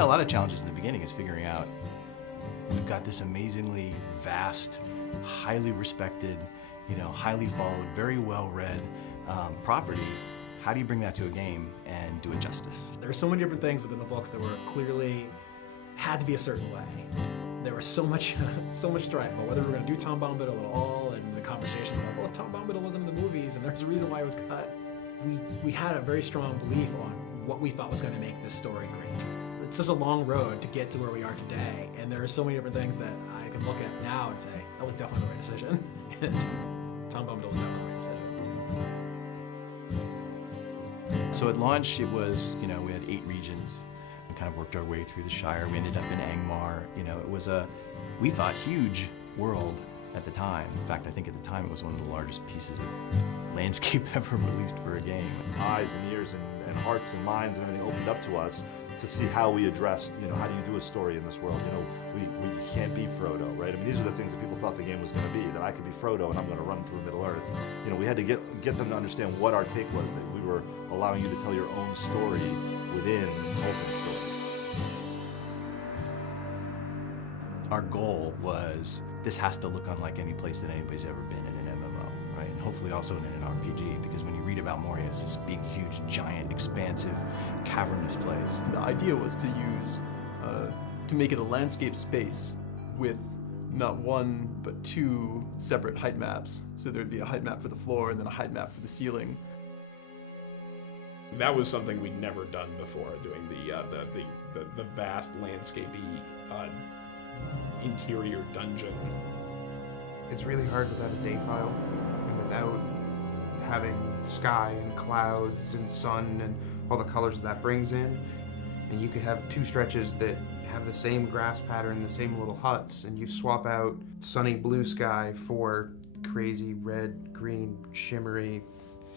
had a lot of challenges in the beginning, is figuring out, we've got this amazingly vast, highly respected, highly followed, very well-read property. How do you bring that to a game and do it justice? There are so many different things within the books that were clearly had to be a certain way. There was so much strife about whether we were going to do Tom Bombadil at all, and the conversation about, well, Tom Bombadil wasn't in the movies, and there's a reason why it was cut. We had a very strong belief on what we thought was going to make this story great. It's such a long road to get to where we are today, and there are so many different things that I can look at now and say, that was definitely the right decision, and Tom Bombadil was definitely the right decision. So at launch, it was, we had 8 regions. We kind of worked our way through the Shire. We ended up in Angmar. It was a, we thought, huge world at the time. In fact, I think at the time it was one of the largest pieces of landscape ever released for a game. Eyes and ears and hearts and minds and everything opened up to us to see how we addressed, how do you do a story in this world? We can't be Frodo, right? I mean, these are the things that people thought the game was going to be, that I could be Frodo and I'm going to run through Middle-earth. We had to get them to understand what our take was, that we were allowing you to tell your own story within Tolkien's story. Our goal was, this has to look unlike any place that anybody's ever been in an MMO, right? And hopefully also in an RPG, because when you read about Moria, it's this big, huge, giant, expansive, cavernous place. The idea was to use, to make it a landscape space with not one, but 2 separate height maps. So there'd be a height map for the floor and then a height map for the ceiling. That was something we'd never done before, doing the vast landscapey interior dungeon. It's really hard without a date file and without having sky and clouds and sun and all the colors that brings in. And you could have 2 stretches that have the same grass pattern, the same little huts, and you swap out sunny blue sky for crazy red, green, shimmery,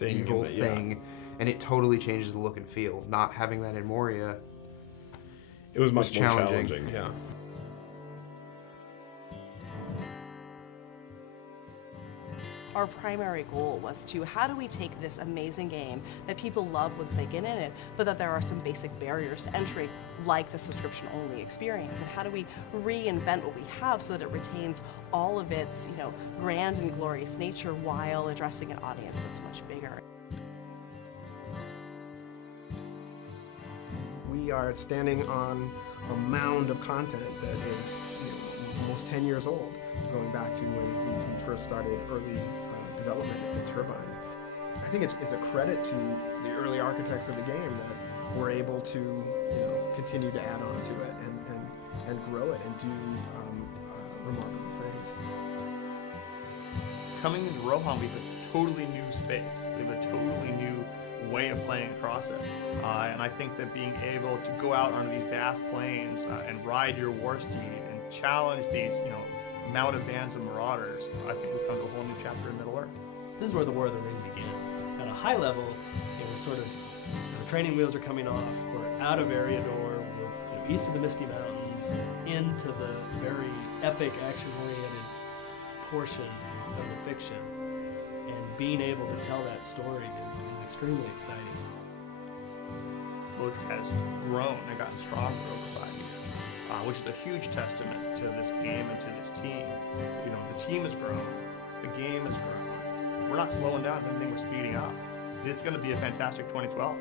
evil thing, and it totally changes the look and feel. Not having that in Moria, it was much more challenging, yeah. Our primary goal was to, how do we take this amazing game that people love once they get in it, but that there are some basic barriers to entry, like the subscription-only experience, and how do we reinvent what we have so that it retains all of its, grand and glorious nature while addressing an audience that's much bigger. We are standing on a mound of content that is almost 10 years old, going back to when we first started early development at Turbine. I think it's a credit to the early architects of the game that we're able to continue to add on to it and grow it and do remarkable things. Coming into Rohan, we have a totally new space. We have a totally new way of playing across it. And I think that being able to go out onto these vast plains and ride your war steed and challenge these, mounted bands of marauders, I think we've come to a whole new chapter in Middle-earth. This is where the War of the Ring begins. At a high level, we're sort of, the training wheels are coming off, we're out of Eriador, we're east of the Misty Mountains, into the very epic, action-oriented portion of the fiction. And being able to tell that story is extremely exciting. Lodge has grown and gotten stronger over 5 years, which is a huge testament to this game and to this team. The team has grown, the game has grown. We're not slowing down, if anything, we're speeding up. It's going to be a fantastic 2012.